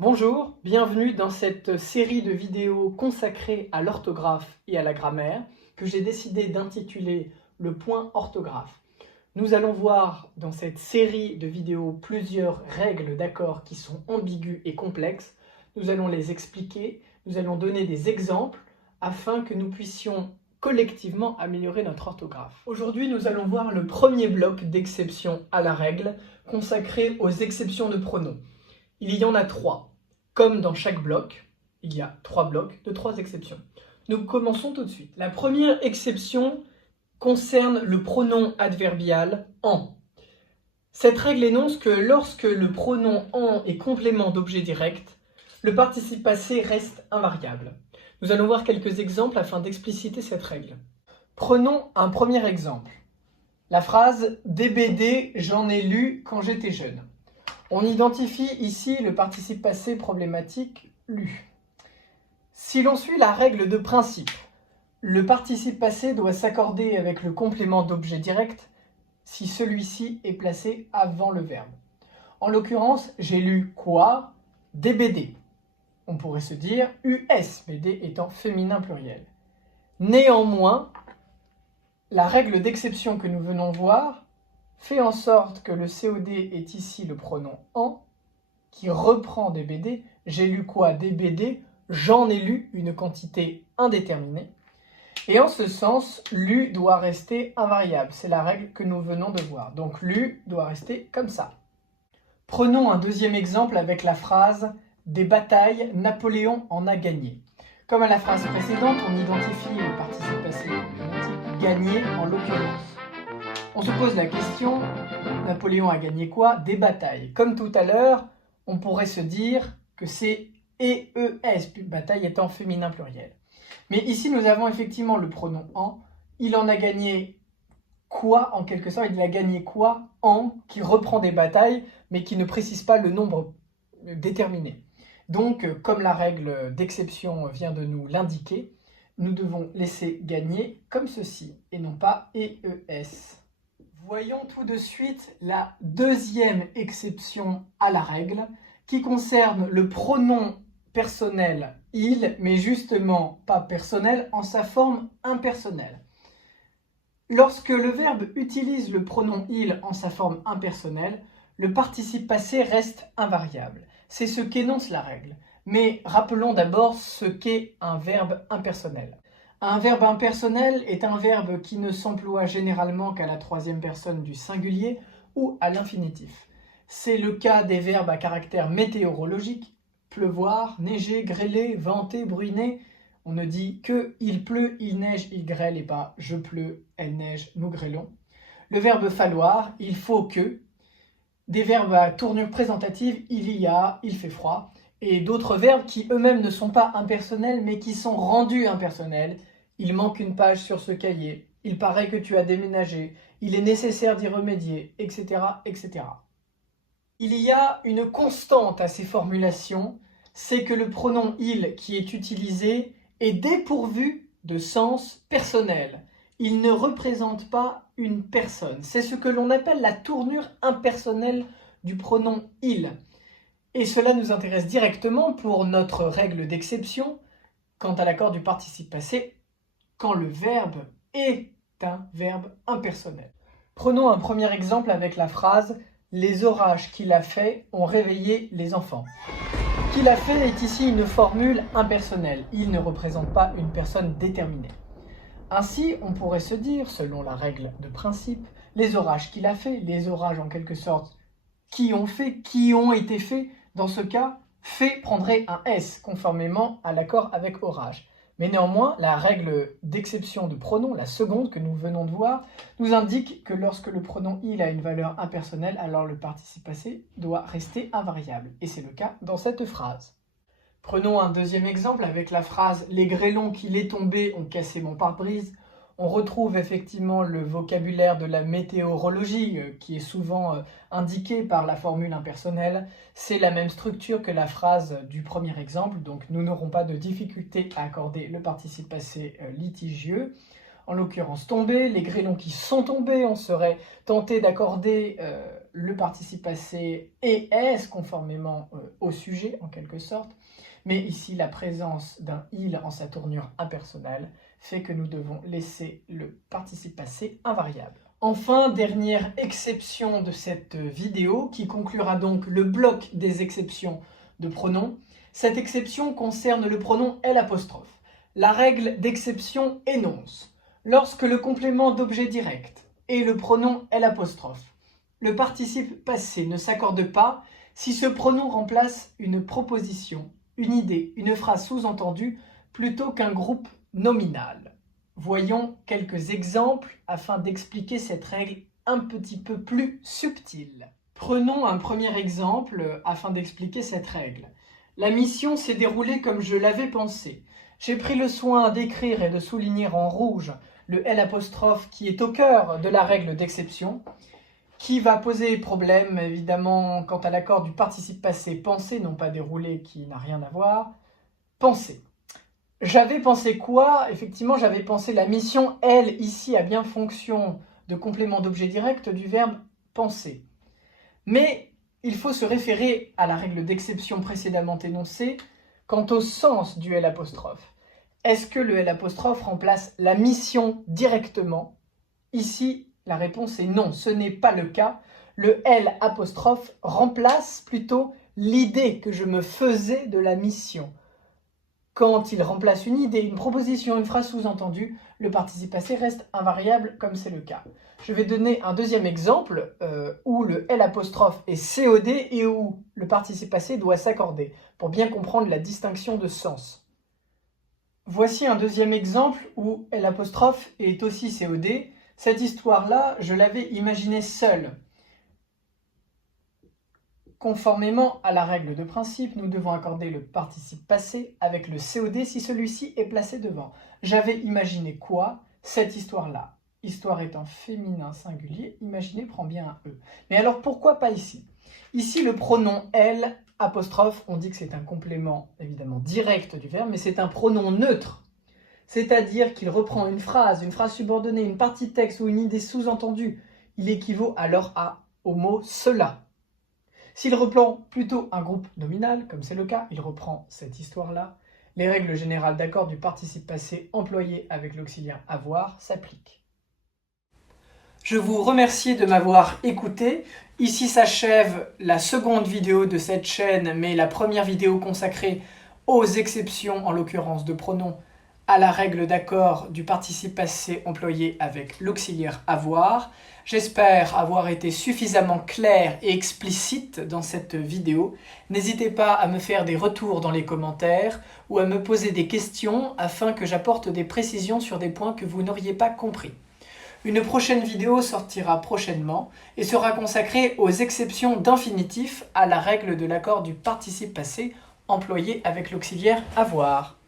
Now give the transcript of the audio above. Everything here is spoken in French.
Bonjour, bienvenue dans cette série de vidéos consacrée à l'orthographe et à la grammaire que j'ai décidé d'intituler le point orthographe. Nous allons voir dans cette série de vidéos plusieurs règles d'accords qui sont ambiguës et complexes. Nous allons les expliquer, nous allons donner des exemples afin que nous puissions collectivement améliorer notre orthographe. Aujourd'hui, nous allons voir le premier bloc d'exceptions à la règle consacré aux exceptions de pronoms. Il y en a 3. Comme dans chaque bloc, il y a 3 blocs de 3 exceptions. Nous commençons tout de suite. La première exception concerne le pronom adverbial « en ». Cette règle énonce que lorsque le pronom « en » est complément d'objet direct, le participe passé reste invariable. Nous allons voir quelques exemples afin d'expliciter cette règle. Prenons un premier exemple. La phrase « DBD, j'en ai lu quand j'étais jeune ». On identifie ici le participe passé problématique « lu ». Si l'on suit la règle de principe, le participe passé doit s'accorder avec le complément d'objet direct si celui-ci est placé avant le verbe. En l'occurrence, j'ai lu quoi? DBD. On pourrait se dire US, mais D étant féminin pluriel. Néanmoins, la règle d'exception que nous venons voir fait en sorte que le COD est ici le pronom « en » qui reprend DBD. J'ai lu quoi? DBD. J'en ai lu une quantité indéterminée. Et en ce sens, lu doit rester invariable. C'est la règle que nous venons de voir. Donc lu doit rester comme ça. Prenons un deuxième exemple avec la phrase « Des batailles, Napoléon en a gagné ». Comme à la phrase précédente, on identifie le participe passé problématique « gagné » en l'occurrence. On se pose la question, Napoléon a gagné quoi? Des batailles. Comme tout à l'heure, on pourrait se dire que c'est EES, bataille étant féminin pluriel. Mais ici, nous avons effectivement le pronom « en ». Il en a gagné quoi, en quelque sorte? Il a gagné quoi? En, qui reprend des batailles, mais qui ne précise pas le nombre déterminé. Donc, comme la règle d'exception vient de nous l'indiquer, nous devons laisser gagner comme ceci, et non pas EES. Voyons tout de suite la deuxième exception à la règle, qui concerne le pronom personnel « il », mais justement pas personnel en sa forme impersonnelle. Lorsque le verbe utilise le pronom « il » en sa forme impersonnelle, le participe passé reste invariable. C'est ce qu'énonce la règle. Mais rappelons d'abord ce qu'est un verbe impersonnel. Un verbe impersonnel est un verbe qui ne s'emploie généralement qu'à la troisième personne du singulier ou à l'infinitif. C'est le cas des verbes à caractère météorologique, pleuvoir, neiger, grêler, venter, bruiner. On ne dit que il pleut, il neige, il grêle et pas je pleut, elle neige, nous grêlons. Le verbe falloir, il faut que. Des verbes à tournure présentative, il y a, il fait froid. Et d'autres verbes qui eux-mêmes ne sont pas impersonnels mais qui sont rendus impersonnels. Il manque une page sur ce cahier, il paraît que tu as déménagé, il est nécessaire d'y remédier, etc., etc. Il y a une constante à ces formulations, c'est que le pronom « il » qui est utilisé est dépourvu de sens personnel. Il ne représente pas une personne. C'est ce que l'on appelle la tournure impersonnelle du pronom « il ». Et cela nous intéresse directement pour notre règle d'exception quant à l'accord du participe passé quand le verbe est un verbe impersonnel. Prenons un premier exemple avec la phrase « Les orages qu'il a fait ont réveillé les enfants ». Qu'il a fait est ici une formule impersonnelle. Il ne représente pas une personne déterminée. Ainsi, on pourrait se dire, selon la règle de principe, les orages qu'il a fait, les orages en quelque sorte qui ont fait, qui ont été faits. Dans ce cas, fait prendrait un S, conformément à l'accord avec orage. Mais néanmoins, la règle d'exception de pronom, la seconde que nous venons de voir, nous indique que lorsque le pronom « il » a une valeur impersonnelle, alors le participe passé doit rester invariable. Et c'est le cas dans cette phrase. Prenons un deuxième exemple avec la phrase « Les grêlons qu'il est tombé ont cassé mon pare-brise ». On retrouve effectivement le vocabulaire de la météorologie qui est souvent indiqué par la formule impersonnelle. C'est la même structure que la phrase du premier exemple, donc nous n'aurons pas de difficulté à accorder le participe passé litigieux. En l'occurrence tomber, les grêlons qui sont tombés, on serait tenté d'accorder le participe passé et est conformément au sujet en quelque sorte, mais ici la présence d'un il en sa tournure impersonnelle fait que nous devons laisser le participe passé invariable. Enfin, dernière exception de cette vidéo qui conclura donc le bloc des exceptions de pronoms. Cette exception concerne le pronom L'. La règle d'exception énonce: lorsque le complément d'objet direct est le pronom L', le participe passé ne s'accorde pas si ce pronom remplace une proposition, une idée, une phrase sous-entendue plutôt qu'un groupe nominal. Voyons quelques exemples afin d'expliquer cette règle un petit peu plus subtile. Prenons un premier exemple afin d'expliquer cette règle. La mission s'est déroulée comme je l'avais pensé. J'ai pris le soin d'écrire et de souligner en rouge le L' qui est au cœur de la règle d'exception, qui va poser problème évidemment quant à l'accord du participe passé pensé, non pas déroulé qui n'a rien à voir, pensé. J'avais pensé quoi? Effectivement, j'avais pensé la mission elle ici a bien fonction de complément d'objet direct du verbe penser. Mais il faut se référer à la règle d'exception précédemment énoncée quant au sens du L'. Est-ce que le L' remplace la mission directement? Ici, la réponse est non, ce n'est pas le cas. Le L' remplace plutôt l'idée que je me faisais de la mission. Quand il remplace une idée, une proposition, une phrase sous-entendue, le participe passé reste invariable comme c'est le cas. Je vais donner un deuxième exemple où le L' est COD et où le participe passé doit s'accorder pour bien comprendre la distinction de sens. Voici un deuxième exemple où L' est aussi COD. Cette histoire-là, je l'avais imaginée seule. Conformément à la règle de principe, nous devons accorder le participe passé avec le COD si celui-ci est placé devant. J'avais imaginé quoi? Cette histoire-là. Histoire étant féminin singulier, imaginer prend bien un E. Mais alors pourquoi pas ici? Ici, le pronom L', on dit que c'est un complément évidemment direct du verbe, mais c'est un pronom neutre. C'est-à-dire qu'il reprend une phrase subordonnée, une partie de texte ou une idée sous-entendue. Il équivaut alors au mot cela. S'il reprend plutôt un groupe nominal, comme c'est le cas, il reprend cette histoire-là, les règles générales d'accord du participe passé employé avec l'auxiliaire avoir s'appliquent. Je vous remercie de m'avoir écouté. Ici s'achève la seconde vidéo de cette chaîne, mais la première vidéo consacrée aux exceptions, en l'occurrence de pronoms, à la règle d'accord du participe passé employé avec l'auxiliaire avoir. J'espère avoir été suffisamment clair et explicite dans cette vidéo. N'hésitez pas à me faire des retours dans les commentaires ou à me poser des questions afin que j'apporte des précisions sur des points que vous n'auriez pas compris. Une prochaine vidéo sortira prochainement et sera consacrée aux exceptions d'infinitif à la règle de l'accord du participe passé employé avec l'auxiliaire avoir.